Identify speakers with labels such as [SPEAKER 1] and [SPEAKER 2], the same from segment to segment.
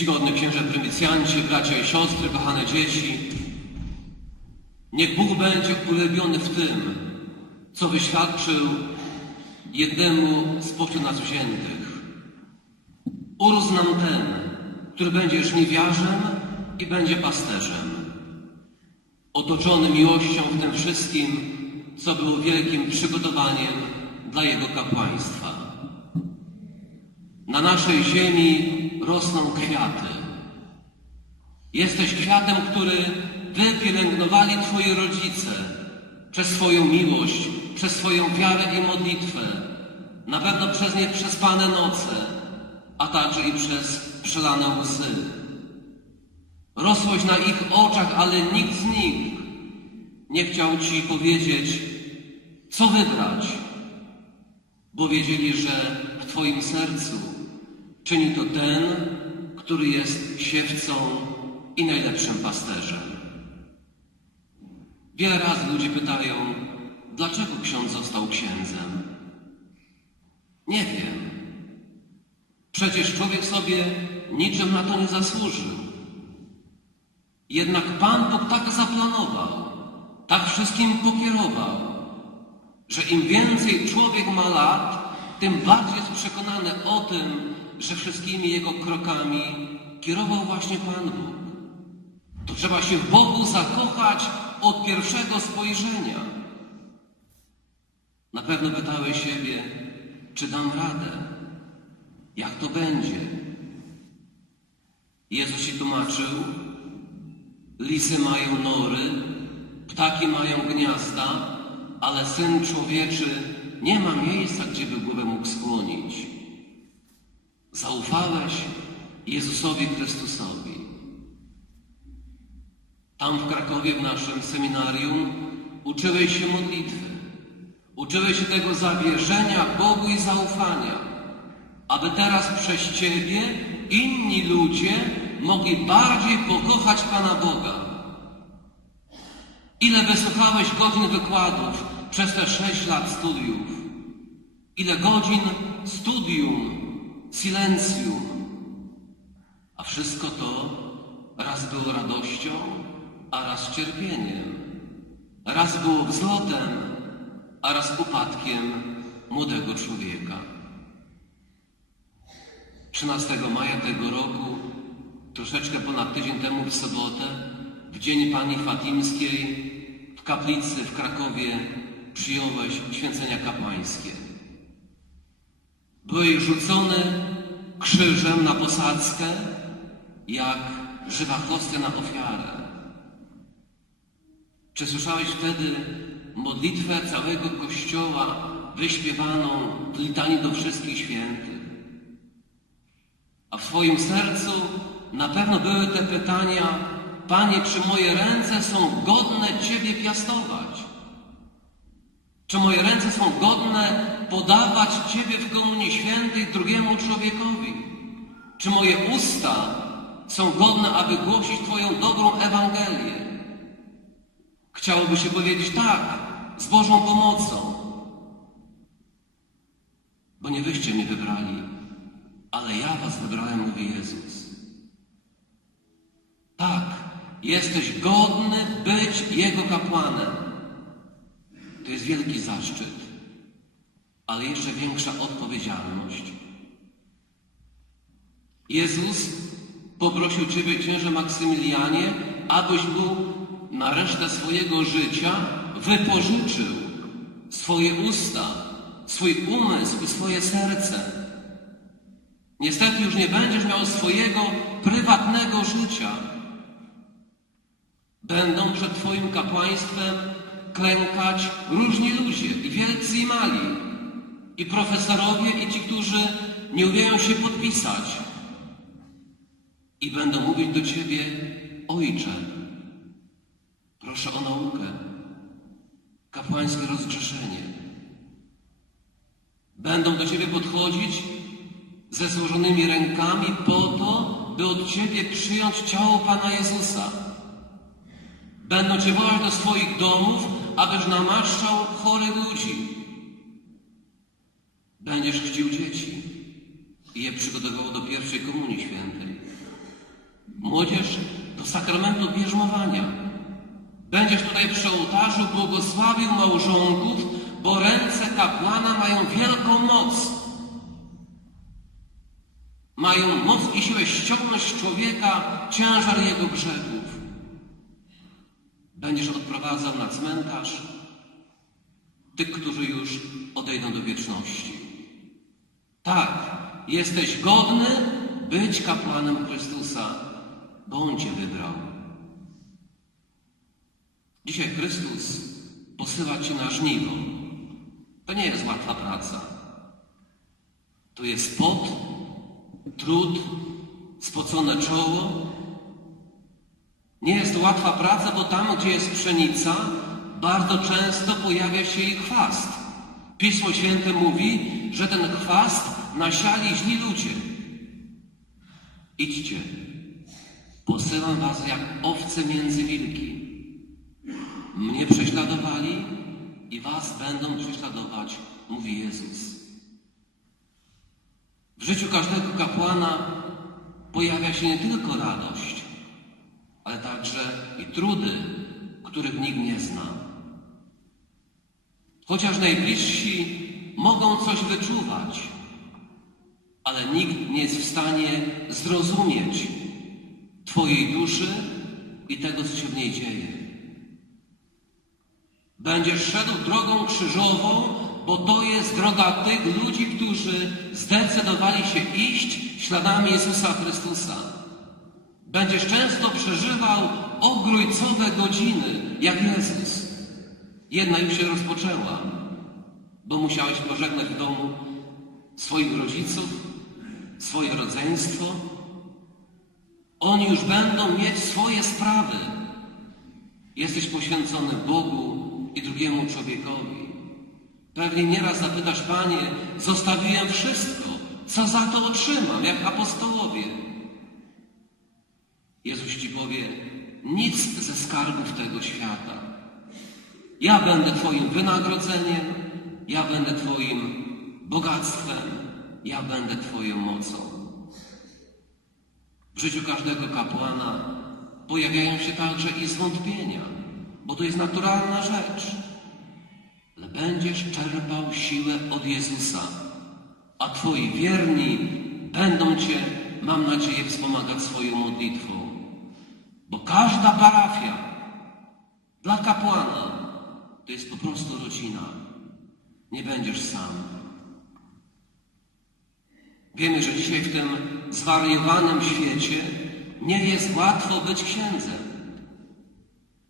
[SPEAKER 1] Czcigodny księże prymicyjanci, bracia i siostry, kochane dzieci, niech Bóg będzie ulebiony w tym, co wyświadczył jednemu spośród nas wziętych. Urósł nam ten, który będzie żniwiarzem i będzie pasterzem, otoczony miłością w tym wszystkim, co było wielkim przygotowaniem dla Jego kapłaństwa. Na naszej ziemi rosną kwiaty. Jesteś kwiatem, który wypielęgnowali Twoi rodzice przez swoją miłość, przez swoją wiarę i modlitwę, na pewno przez nieprzespane noce, a także i przez przelane łzy. Rosłeś na ich oczach, ale nikt z nich nie chciał Ci powiedzieć, co wybrać, bo wiedzieli, że w Twoim sercu czyni to ten, który jest siewcą i najlepszym pasterzem. Wiele razy ludzie pytają, dlaczego ksiądz został księdzem? Nie wiem. Przecież człowiek sobie niczym na to nie zasłużył. Jednak Pan Bóg tak zaplanował, tak wszystkim pokierował, że im więcej człowiek ma lat, tym bardziej jest przekonany o tym, że wszystkimi jego krokami kierował właśnie Pan Bóg. To trzeba się w Bogu zakochać od pierwszego spojrzenia. Na pewno pytałeś siebie, czy dam radę? Jak to będzie? Jezus ci tłumaczył, lisy mają nory, ptaki mają gniazda, ale Syn Człowieczy nie ma miejsca, gdzie by głowę mógł skłonić. Zaufałeś Jezusowi Chrystusowi. Tam w Krakowie, w naszym seminarium, uczyłeś się modlitwy. Uczyłeś się tego zawierzenia Bogu i zaufania, aby teraz przez Ciebie inni ludzie mogli bardziej pokochać Pana Boga. Ile wysłuchałeś godzin wykładów przez te sześć lat studiów? Ile godzin studium, silencjum? A wszystko to raz było radością, a raz cierpieniem. Raz było wzlotem, a raz upadkiem młodego człowieka. 13 maja tego roku, troszeczkę ponad tydzień temu w sobotę, w dzień Pani Fatimskiej, w kaplicy w Krakowie przyjąłeś święcenia kapłańskie. Byłeś rzucony krzyżem na posadzkę, jak żywa hostia na ofiarę. Czy słyszałeś wtedy modlitwę całego Kościoła wyśpiewaną w litanii do wszystkich świętych? A w Twoim sercu na pewno były te pytania, Panie, czy moje ręce są godne Ciebie piastować? Czy moje ręce są godne podawać Ciebie w Komunii Świętej drugiemu człowiekowi? Czy moje usta są godne, aby głosić Twoją dobrą Ewangelię? Chciałoby się powiedzieć tak, z Bożą pomocą. Bo nie wyście mnie wybrali, ale ja was wybrałem, mówi Jezus. Tak, jesteś godny być Jego kapłanem. To jest wielki zaszczyt, ale jeszcze większa odpowiedzialność. Jezus poprosił Ciebie, księże Maksymilianie, abyś był na resztę swojego życia wypożyczył swoje usta, swój umysł swoje serce. Niestety już nie będziesz miał swojego prywatnego życia. Będą przed Twoim kapłaństwem klękać różni ludzie, i wielcy, i mali, i profesorowie, i ci, którzy nie umieją się podpisać. I będą mówić do Ciebie, Ojcze, proszę o naukę, kapłańskie rozgrzeszenie. Będą do Ciebie podchodzić ze złożonymi rękami po to, by od Ciebie przyjąć ciało Pana Jezusa. Będą Cię wołać do swoich domów, abyś namaszczał chorych ludzi. Będziesz chrzcił dzieci i je przygotowywał do pierwszej komunii świętej. Młodzież do sakramentu bierzmowania. Będziesz tutaj przy ołtarzu błogosławił małżonków, bo ręce kapłana mają wielką moc. Mają moc i siłę ściągnąć człowieka ciężar jego grzechów. Będziesz odprowadzał na cmentarz tych, którzy już odejdą do wieczności. Tak, jesteś godny być kapłanem Chrystusa, bo On Cię wybrał. Dzisiaj Chrystus posyła Cię na żniwo. To nie jest łatwa praca. To jest pot, trud, spocone czoło. Nie jest łatwa praca, bo tam, gdzie jest pszenica, bardzo często pojawia się jej chwast. Pismo Święte mówi, że ten chwast nasiali źli ludzie. Idźcie, posyłam was jak owce między wilki. Mnie prześladowali i was będą prześladować, mówi Jezus. W życiu każdego kapłana pojawia się nie tylko radość, ale także i trudy, których nikt nie zna. Chociaż najbliżsi mogą coś wyczuwać, ale nikt nie jest w stanie zrozumieć Twojej duszy i tego, co się w niej dzieje. Będziesz szedł drogą krzyżową, bo to jest droga tych ludzi, którzy zdecydowali się iść śladami Jezusa Chrystusa. Będziesz często przeżywał ogrójcowe godziny, jak Jezus. Jedna już się rozpoczęła, bo musiałeś pożegnać w domu swoich rodziców, swoje rodzeństwo. Oni już będą mieć swoje sprawy. Jesteś poświęcony Bogu i drugiemu człowiekowi. Pewnie nieraz zapytasz, Panie, zostawiłem wszystko, co za to otrzymam, jak apostołowie. Jezus Ci powie, nic ze skarbów tego świata. Ja będę Twoim wynagrodzeniem, ja będę Twoim bogactwem, ja będę Twoją mocą. W życiu każdego kapłana pojawiają się także i zwątpienia, bo to jest naturalna rzecz. Ale będziesz czerpał siłę od Jezusa, a Twoi wierni będą Cię, mam nadzieję, wspomagać swoją modlitwą. Bo każda parafia dla kapłana to jest po prostu rodzina. Nie będziesz sam. Wiemy, że dzisiaj w tym zwariowanym świecie nie jest łatwo być księdzem.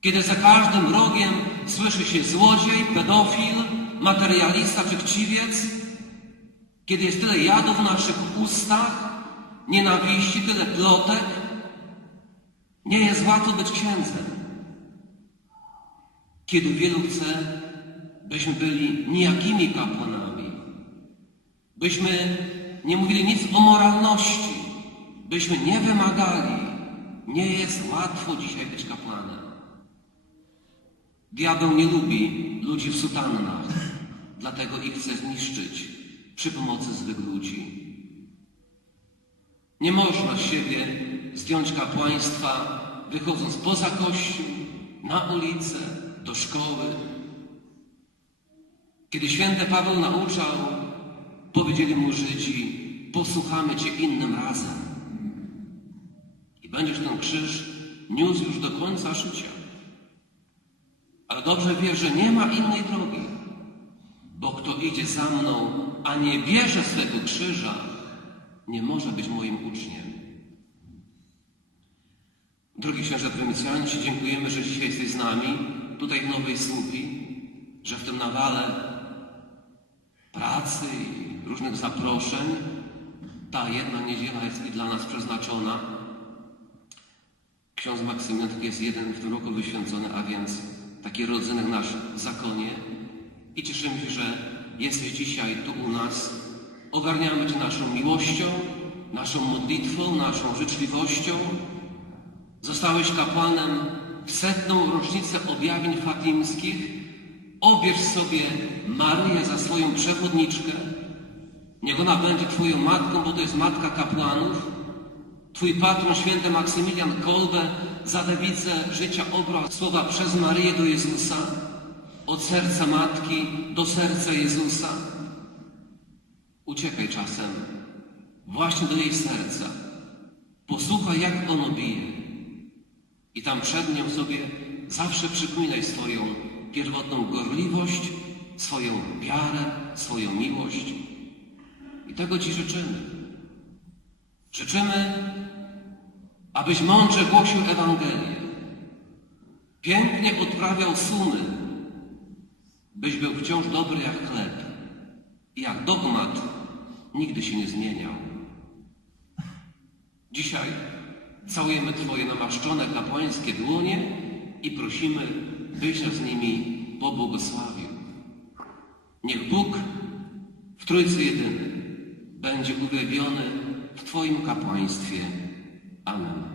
[SPEAKER 1] Kiedy za każdym rogiem słyszy się złodziej, pedofil, materialista czy chciwiec, kiedy jest tyle jadu w naszych ustach, nienawiści, tyle plotek, nie jest łatwo być księdzem. Kiedy wielu chce, byśmy byli nijakimi kapłanami, byśmy nie mówili nic o moralności, byśmy nie wymagali. Nie jest łatwo dzisiaj być kapłanem. Diabeł nie lubi ludzi w sutannach, dlatego ich chce zniszczyć przy pomocy złych ludzi. Nie można z siebie zdjąć kapłaństwa, wychodząc poza kościół, na ulicę, do szkoły. Kiedy święty Paweł nauczał, powiedzieli mu Żydzi, posłuchamy Cię innym razem. I będziesz ten krzyż niósł już do końca życia. Ale dobrze wiesz, że nie ma innej drogi, bo kto idzie za mną, a nie bierze swego krzyża, nie może być moim uczniem. Drogi księże prymicyjanci, dziękujemy, że dzisiaj jesteś z nami, tutaj w Nowej Słupi, że w tym nawale pracy i różnych zaproszeń ta jedna niedziela jest i dla nas przeznaczona. Ksiądz Maksymilian jest jeden w tym roku wyświęcony, a więc taki rodzynek nasz w zakonie. I cieszymy się, że jesteś dzisiaj tu u nas. Ogarniamy Cię naszą miłością, naszą modlitwą, naszą życzliwością. Zostałeś kapłanem w setną rocznicę objawień fatimskich. Obierz sobie Maryję za swoją przewodniczkę. Niech ona będzie Twoją matką, bo to jest matka kapłanów. Twój patron święty Maksymilian Kolbe za dewicę życia obraz słowa przez Maryję do Jezusa, od serca Matki do serca Jezusa. Uciekaj czasem właśnie do jej serca. Posłuchaj, jak ono bije. I tam przed nią sobie zawsze przypominaj swoją pierwotną gorliwość, swoją wiarę, swoją miłość. I tego Ci życzymy. Życzymy, abyś mądrze głosił Ewangelię, pięknie odprawiał sumy, byś był wciąż dobry jak chleb i jak dogmat nigdy się nie zmieniał. Dzisiaj całujemy Twoje namaszczone kapłańskie dłonie i prosimy, byś nas nimi pobłogosławił. Niech Bóg w Trójcy Jedyny będzie uwielbiony w Twoim kapłaństwie. Amen.